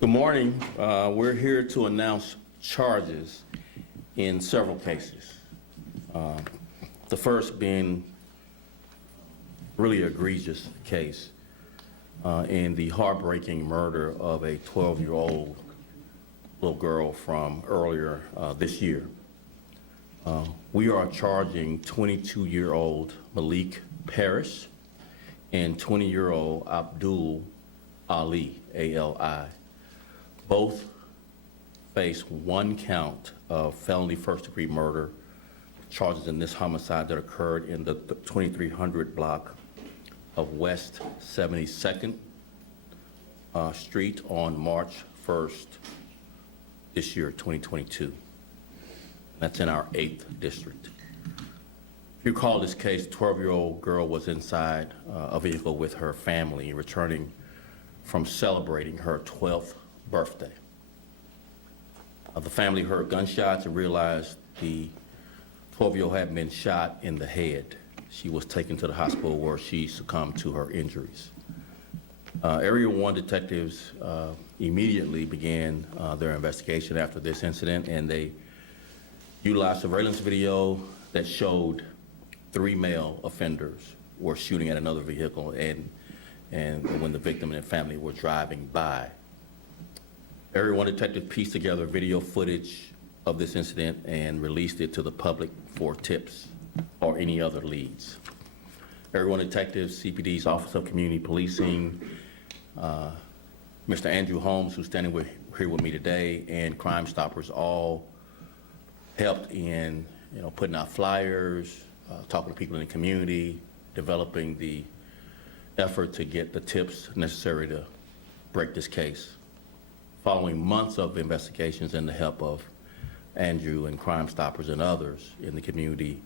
Good morning. We're here to announce charges in several cases. The first being really egregious case in the heartbreaking murder of a 12-year-old little girl from earlier this year. We are charging 22-year-old Malik Parrish and 20-year-old Abdul Ali, A-L-I. Both face one count of felony first-degree murder charges in this homicide that occurred in the 2300 block of West 72nd Street on March 1st this year, 2022. That's in our 8th district. If you recall this case, 12-year-old girl was inside a vehicle with her family returning from celebrating her 12th birthday. The family heard gunshots and realized the 12-year-old had been shot in the head. She was taken to the hospital where she succumbed to her injuries. Area 1 detectives immediately began their investigation after this incident, and they utilized surveillance video that showed 3 male offenders were shooting at another vehicle and when the victim and her family were driving by. Area 1 detective pieced together video footage of this incident and released it to the public for tips or any other leads. Area 1 detectives, CPD's Office of Community Policing, Mr. Andrew Holmes, who's standing here with me today, and Crime Stoppers all helped in putting out flyers, talking to people in the community, developing the effort to get the tips necessary to break this case. Following months of investigations and the help of Andrew and Crime Stoppers and others in the community,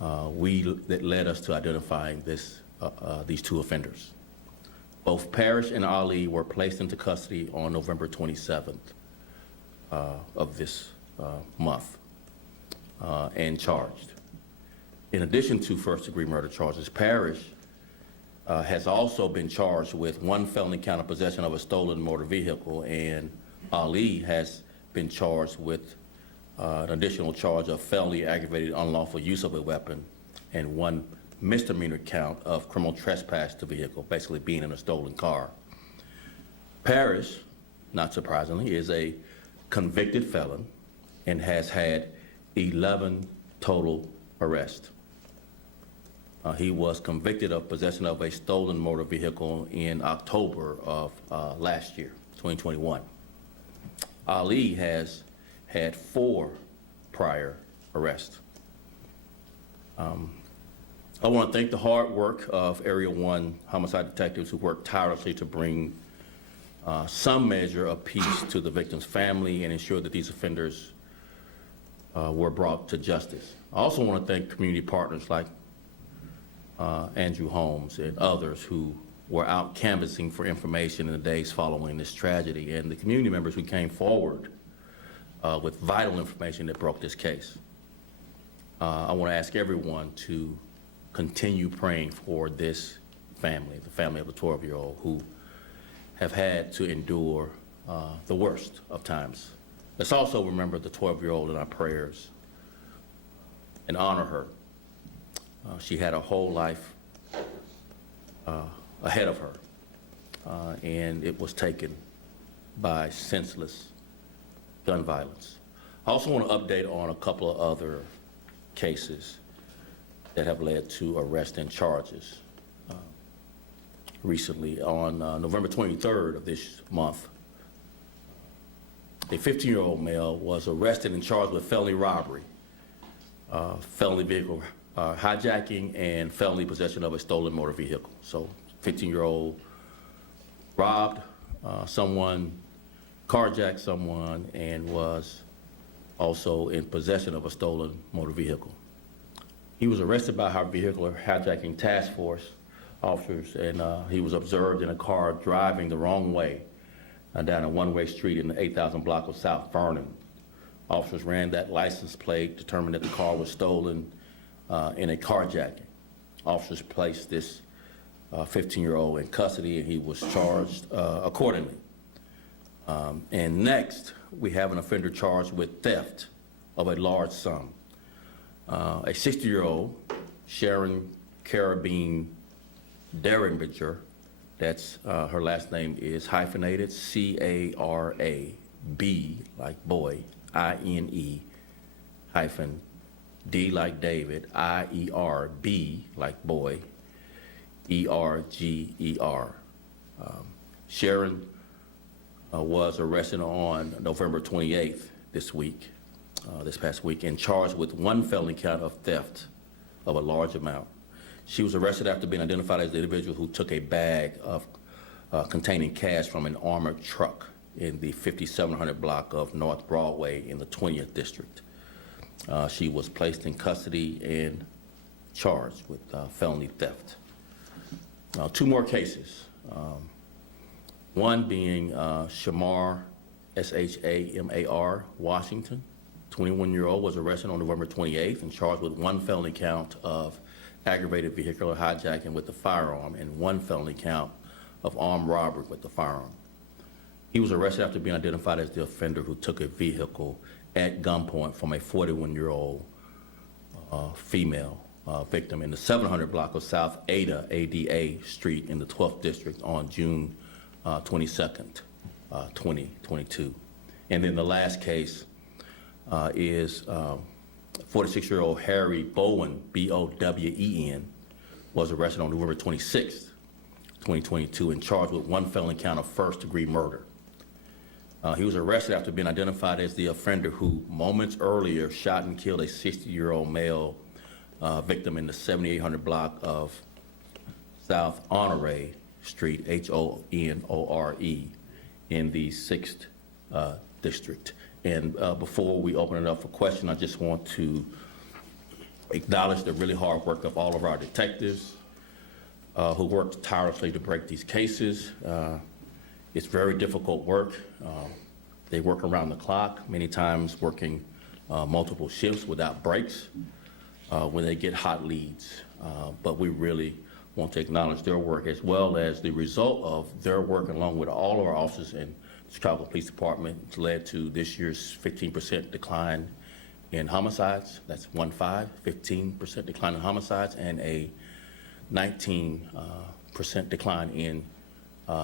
that led us to identifying these 2 offenders. Both Parrish and Ali were placed into custody on November 27th of this month and charged. In addition to first-degree murder charges, Parrish has also been charged with 1 felony count of possession of a stolen motor vehicle, and Ali has been charged with an additional charge of felony aggravated unlawful use of a weapon and 1 misdemeanor count of criminal trespass to vehicle, basically being in a stolen car. Parrish, not surprisingly, is a convicted felon and has had 11 total arrests. He was convicted of possession of a stolen motor vehicle in October of last year, 2021. Ali has had 4 prior arrests. I want to thank the hard work of Area 1 homicide detectives who worked tirelessly to bring some measure of peace to the victim's family and ensure that these offenders were brought to justice. I also want to thank community partners like Andrew Holmes and others who were out canvassing for information in the days following this tragedy, and the community members who came forward with vital information that broke this case. I want to ask everyone to continue praying for this family, the family of the 12-year-old who have had to endure the worst of times. Let's also remember the 12-year-old in our prayers and honor her. She had a whole life ahead of her, and it was taken by senseless gun violence. I also want to update on a couple of other cases that have led to arrest and charges. Recently, on November 23rd of this month, a 15-year-old male was arrested and charged with felony robbery, felony vehicle hijacking, and felony possession of a stolen motor vehicle. So 15-year-old robbed someone, carjacked someone, and was also in possession of a stolen motor vehicle. He was arrested by our vehicular hijacking task force officers, and he was observed in a car driving the wrong way down a one-way street in the 8,000 block of South Vernon. Officers ran that license plate, determined that the car was stolen in a carjacking. Officers placed this 15-year-old in custody, and he was charged accordingly. And next, we have an offender charged with theft of a large sum. A 60-year-old, Sharon Carabine Derringer, that's her last name is hyphenated, C-A-R-A-B, like boy, I-N-E, hyphen, D like David, I-E-R-B, like boy, E-R-G-E-R. Sharon was arrested on November 28th this past week, and charged with one felony count of theft of a large amount. She was arrested after being identified as the individual who took a bag of containing cash from an armored truck in the 5700 block of North Broadway in the 20th District. She was placed in custody and charged with felony theft. Two more cases. One being Shamar, S-H-A-M-A-R, Washington, 21-year-old, was arrested on November 28th and charged with one felony count of aggravated vehicular hijacking with a firearm and one felony count of armed robbery with the firearm. He was arrested after being identified as the offender who took a vehicle at gunpoint from a 41-year-old female victim in the 700 block of South Ada, ADA Street in the 12th District on June 22nd, 2022. And then the last case is 46-year-old Harry Bowen, B-O-W-E-N, was arrested on November 26th, 2022, and charged with one felony count of first-degree murder. He was arrested after being identified as the offender who moments earlier shot and killed a 60-year-old male victim in the 7800 block of South Honore Street, H-O-N-O-R-E, in the 6th District. And before we open it up for questions, I just want to acknowledge the really hard work of all of our detectives who worked tirelessly to break these cases. It's very difficult work. They work around the clock, many times working multiple shifts without breaks when they get hot leads. But we really want to acknowledge their work, as well as the result of their work along with all of our officers in the Chicago Police Department. It's led to this year's 15% decline in homicides. That's 15% decline in homicides, and a 19% decline in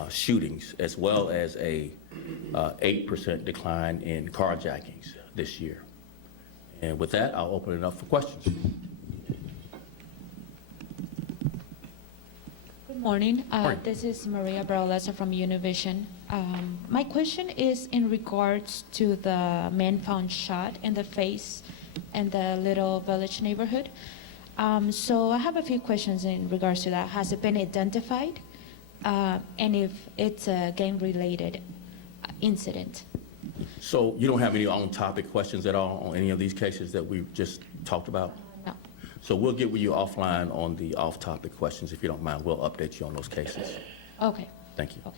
shootings, as well as a 8% decline in carjackings this year. And with that, I'll open it up for questions. Good morning. This is Maria Braulesa from Univision. My question is in regards to the man found shot in the face in the Little Village neighborhood. So I have a few questions in regards to that. Has it been identified? And if it's a gang-related incident? So you don't have any on-topic questions at all on any of these cases that we've just talked about? No. So we'll get with you offline on the off-topic questions, if you don't mind. We'll update you on those cases. Okay. Thank you. Okay.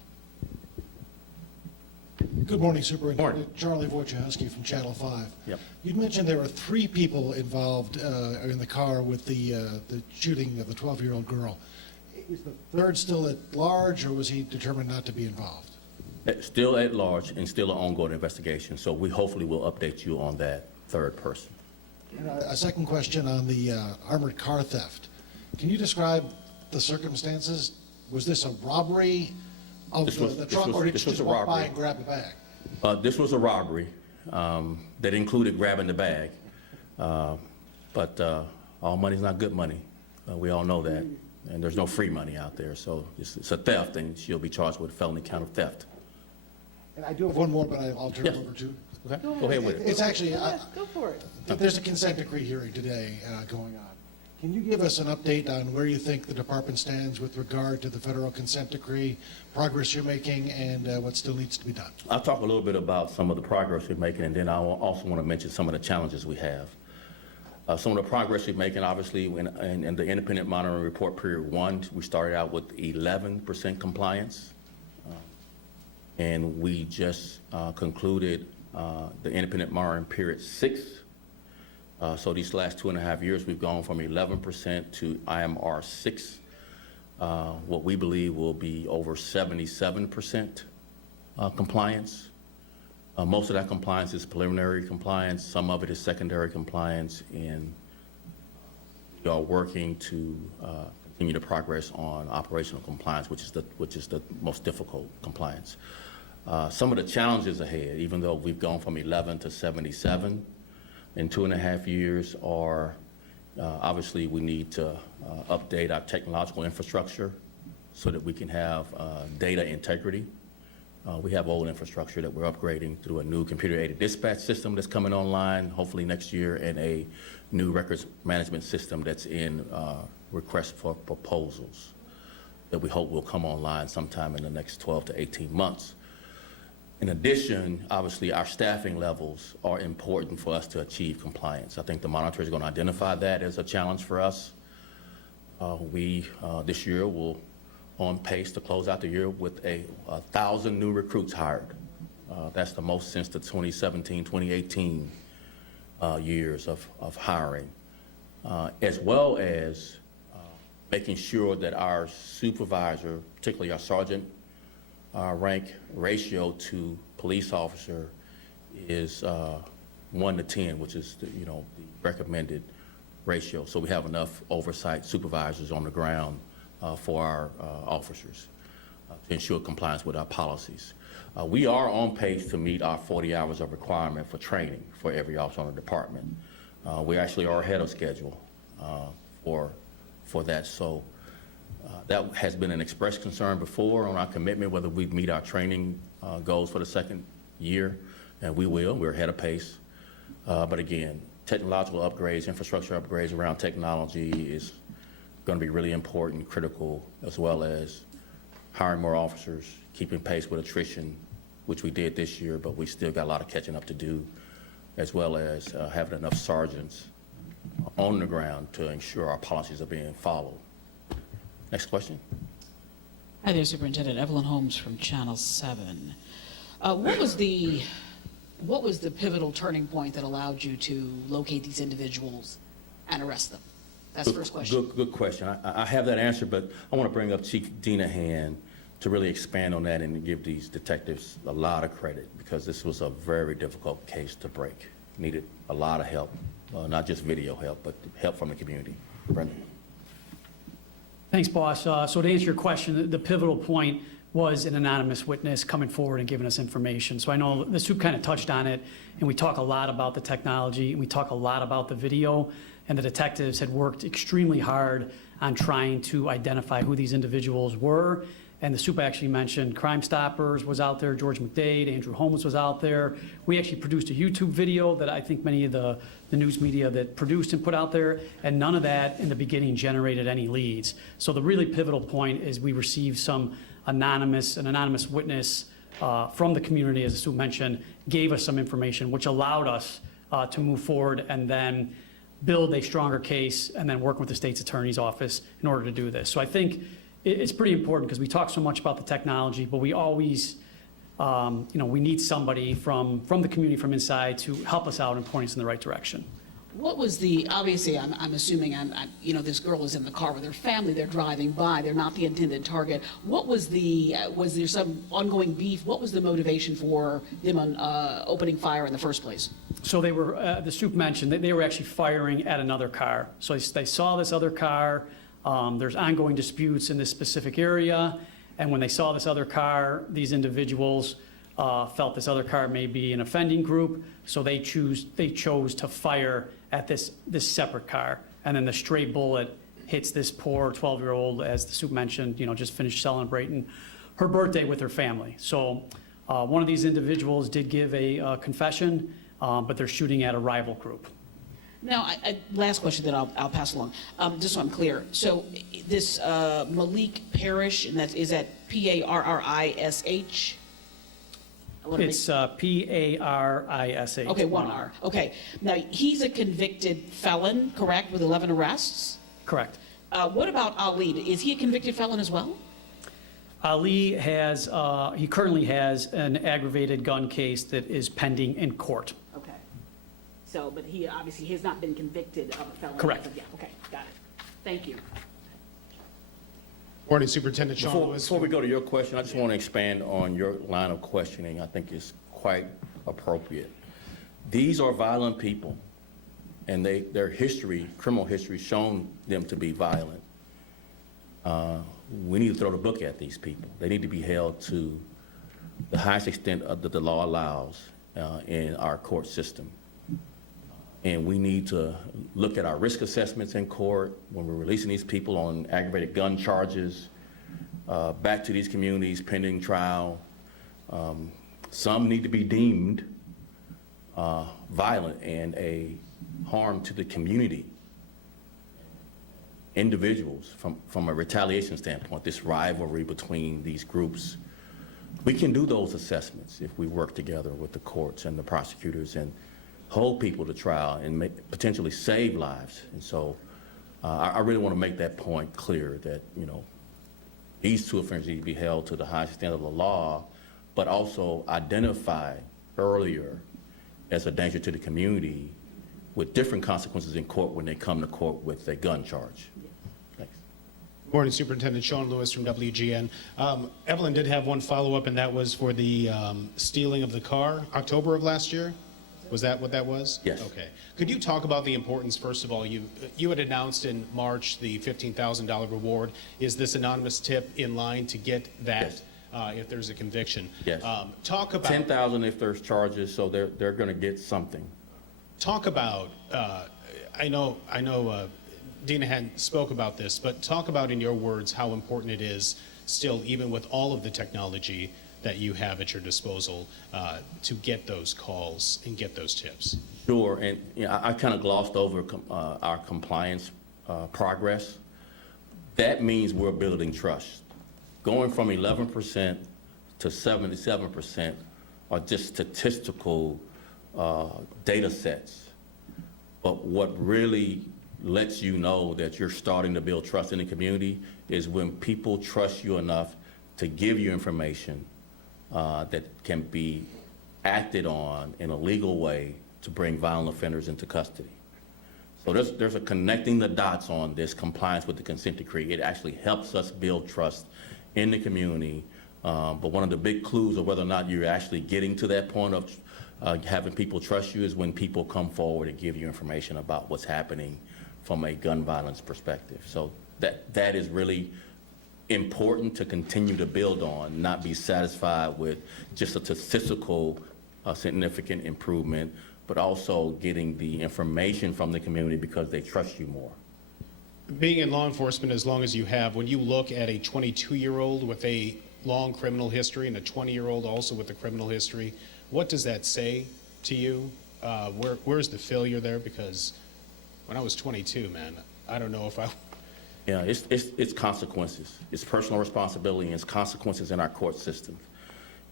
Good morning, Superintendent. Morning. Charlie Wojciechowski from Channel 5. Yep. You mentioned there were 3 people involved in the car with the shooting of the 12-year-old girl. Is the third still at large, or was he determined not to be involved? Still at large and still an ongoing investigation, so we hopefully will update you on that third person. And a second question on the armored car theft. Can you describe the circumstances? Was this a robbery of the truck, or did you just walk by and grab the bag? This was a robbery that included grabbing the bag, but all money's not good money. We all know that, and there's no free money out there, so it's a theft, and she'll be charged with a felony count of theft. And I do have one more, but I'll turn Yes. it over to. Okay? Go ahead with it. It's actually, Go for it. there's a consent decree hearing today going on. Can you give us an update on where you think the department stands with regard to the federal consent decree, progress you're making, and what still needs to be done? I'll talk a little bit about some of the progress we're making, and then I also want to mention some of the challenges we have. Some of the progress we're making, obviously, in the independent monitoring report period 1, we started out with 11% compliance. And we just concluded the independent monitoring period 6. So these last 2.5 years, we've gone from 11% to IMR 6, what we believe will be over 77% compliance Most of that compliance is preliminary compliance. Some of it is secondary compliance, and we are working to continue to progress on operational compliance, which is the most difficult compliance. Some of the challenges ahead, even though we've gone from 11 to 77 in 2.5 years, are obviously we need to update our technological infrastructure so that we can have data integrity. We have old infrastructure that we're upgrading through a new computer-aided dispatch system that's coming online hopefully next year, and a new records management system that's in request for proposals that we hope will come online sometime in the next 12 to 18 months. In addition, obviously, our staffing levels are important for us to achieve compliance. I think the monitor is going to identify that as a challenge for us. This year, will on pace to close out the year with 1,000 new recruits hired. That's the most since the 2017, 2018 years of hiring, as well as making sure that our supervisor, particularly our sergeant rank ratio to police officer, is 1 to 10, which is the recommended ratio. So we have enough oversight supervisors on the ground for our officers to ensure compliance with our policies. We are on pace to meet our 40 hours of requirement for training for every officer on the department. We actually are ahead of schedule for that. So that has been an expressed concern before on our commitment, whether we meet our training goals for the second year, and we will. We're ahead of pace. But again, technological upgrades, infrastructure upgrades around technology is going to be really important, critical, as well as hiring more officers, keeping pace with attrition, which we did this year, but we still got a lot of catching up to do, as well as having enough sergeants on the ground to ensure our policies are being followed. Next question. Hi there, Superintendent. Evelyn Holmes from Channel 7. What was the pivotal turning point that allowed you to locate these individuals and arrest them? That's the first question. Good question. I have that answer, but I want to bring up Chief Dinahan to really expand on that and give these detectives a lot of credit, because this was a very difficult case to break. Needed a lot of help, not just video help, but help from the community. Brendan. Thanks, boss. So to answer your question, the pivotal point was an anonymous witness coming forward and giving us information. So I know the soup kind of touched on it, and we talk a lot about the technology, and we talk a lot about the video, and the detectives had worked extremely hard on trying to identify who these individuals were. And the soup actually mentioned Crime Stoppers was out there, George McDade, Andrew Holmes was out there. We actually produced a YouTube video that I think many of the news media that produced and put out there, and none of that in the beginning generated any leads. So the really pivotal point is we received an anonymous witness from the community, as the soup mentioned, gave us some information, which allowed us to move forward and then build a stronger case and then work with the state's attorney's office in order to do this. So I think it's pretty important, because we talk so much about the technology, but we always, we need somebody from the community, from inside, to help us out and point us in the right direction. What was obviously, I'm assuming, this girl is in the car with her family, they're driving by, they're not the intended target. Was there some ongoing beef? What was the motivation for them opening fire in the first place? So they were, the soup mentioned that they were actually firing at another car. So they saw this other car. There's ongoing disputes in this specific area. And when they saw this other car, these individuals felt this other car may be an offending group. So they chose to fire at this separate car. And then the stray bullet hits this poor 12-year-old, as the soup mentioned, just finished celebrating her birthday with her family. So one of these individuals did give a confession, but they're shooting at a rival group. Now, last question that I'll pass along, just so I'm clear. So this Malik Parrish, and is that P-A-R-R-I-S-H? It's P-A-R-I-S-H. Okay, one R. Okay. Now, he's a convicted felon, correct, with 11 arrests? Correct. What about Ali? Is he a convicted felon as well? Ali he currently has an aggravated gun case that is pending in court. Okay. So, but he obviously has not been convicted of a felony. Correct. Yeah, okay, got it. Thank you. Morning, Superintendent Sean Lewis. Before we go to your question, I just want to expand on your line of questioning. I think it's quite appropriate. These are violent people, and their history, criminal history, shown them to be violent. We need to throw the book at these people. They need to be held to the highest extent that the law allows in our court system. And we need to look at our risk assessments in court when we're releasing these people on aggravated gun charges, back to these communities pending trial. Some need to be deemed violent and a harm to the community. Individuals, from a retaliation standpoint, this rivalry between these groups, we can do those assessments if we work together with the courts and the prosecutors and hold people to trial and potentially save lives. And so I really want to make that point clear that, you know, these two offenders need to be held to the highest standard of the law, but also identified earlier as a danger to the community with different consequences in court when they come to court with a gun charge. Thanks. Morning, Superintendent Sean Lewis from WGN. Evelyn did have one follow-up, and that was for the stealing of the car, October of last year? Was that what that was? Yes. Okay. Could you talk about the importance, first of all, you had announced in March the $15,000 reward. Is this anonymous tip in line to get that if there's a conviction? Yes. Talk about 10,000 if there's charges, so they're going to get something. Talk about, I know Dina hadn't spoke about this, but talk about in your words how important it is still, even with all of the technology that you have at your disposal, to get those calls and get those tips. Sure, and you know, I kind of glossed over our compliance progress. That means we're building trust. Going from 11% to 77% are just statistical data sets. But what really lets you know that you're starting to build trust in the community is when people trust you enough to give you information that can be acted on in a legal way to bring violent offenders into custody. So there's a connecting the dots on this compliance with the consent decree. It actually helps us build trust in the community. But one of the big clues of whether or not you're actually getting to that point of having people trust you is when people come forward and give you information about what's happening from a gun violence perspective. So that is really important to continue to build on, not be satisfied with just a statistical significant improvement, but also getting the information from the community because they trust you more. Being in law enforcement as long as you have, when you look at a 22-year-old with a long criminal history and a 20-year-old also with a criminal history, what does that say to you? Where's the failure there? Because when I was 22, man, I don't know if I... Yeah, it's consequences. It's personal responsibility and it's consequences in our court systems.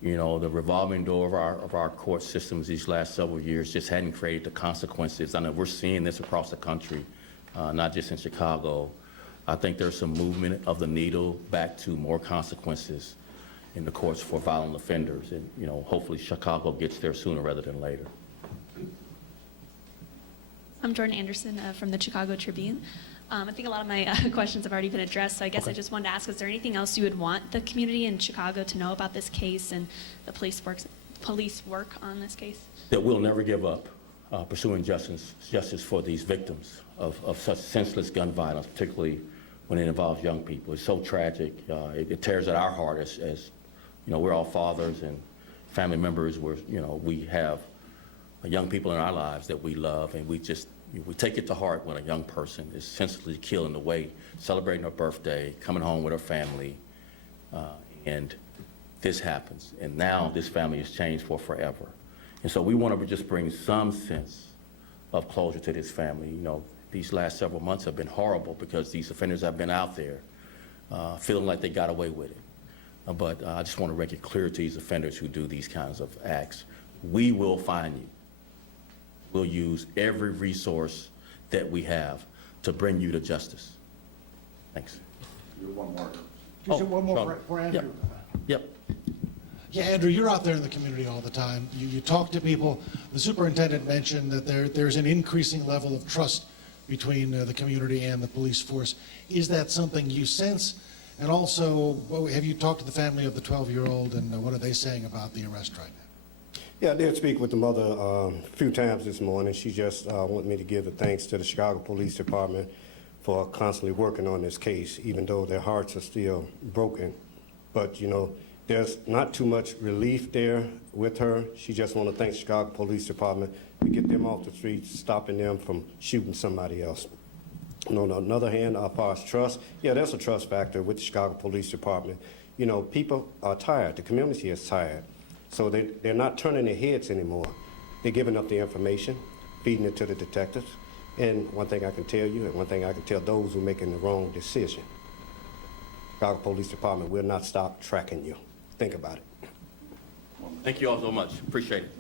You know, the revolving door of our court systems these last several years just hadn't created the consequences. I know we're seeing this across the country, not just in Chicago. I think there's some movement of the needle back to more consequences in the courts for violent offenders. And, you know, hopefully Chicago gets there sooner rather than later. I'm Jordan Anderson from the Chicago Tribune. I think a lot of my questions have already been addressed, so I guess I just wanted to ask, is there anything else you would want the community in Chicago to know about this case and the police work on this case? That we'll never give up pursuing justice for these victims of such senseless gun violence, particularly when it involves young people. It's so tragic. It tears at our heart as you know, we're all fathers and family members. We have young people in our lives that we love, and we take it to heart when a young person is senselessly killed in the way, celebrating her birthday, coming home with her family, and this happens. And now this family is changed for forever. And so we want to just bring some sense of closure to this family. You know, these last several months have been horrible because these offenders have been out there feeling like they got away with it. But I just want to make it clear to these offenders who do these kinds of acts, we will find you. We'll use every resource that we have to bring you to justice. Thanks. One more. Oh, One more Sean. for Andrew. Yep. Yeah, Andrew, you're out there in the community all the time. You talk to people. The superintendent mentioned that there's an increasing level of trust between the community and the police force. Is that something you sense? And also, have you talked to the family of the 12-year-old, and what are they saying about the arrest right now? Yeah, I did speak with the mother a few times this morning. She just wanted me to give the thanks to the Chicago Police Department for constantly working on this case, even though their hearts are still broken. But, you know, there's not too much relief there with her. She just want to thank the Chicago Police Department to get them off the streets, stopping them from shooting somebody else. And on the other hand, as far as trust, yeah, there's a trust factor with the Chicago Police Department. You know, people are tired. The community is tired. So they're not turning their heads anymore. They're giving up the information, feeding it to the detectives. And one thing I can tell you, and one thing I can tell those who are making the wrong decision, Chicago Police Department will not stop tracking you. Think about it. Thank you all so much. Appreciate it.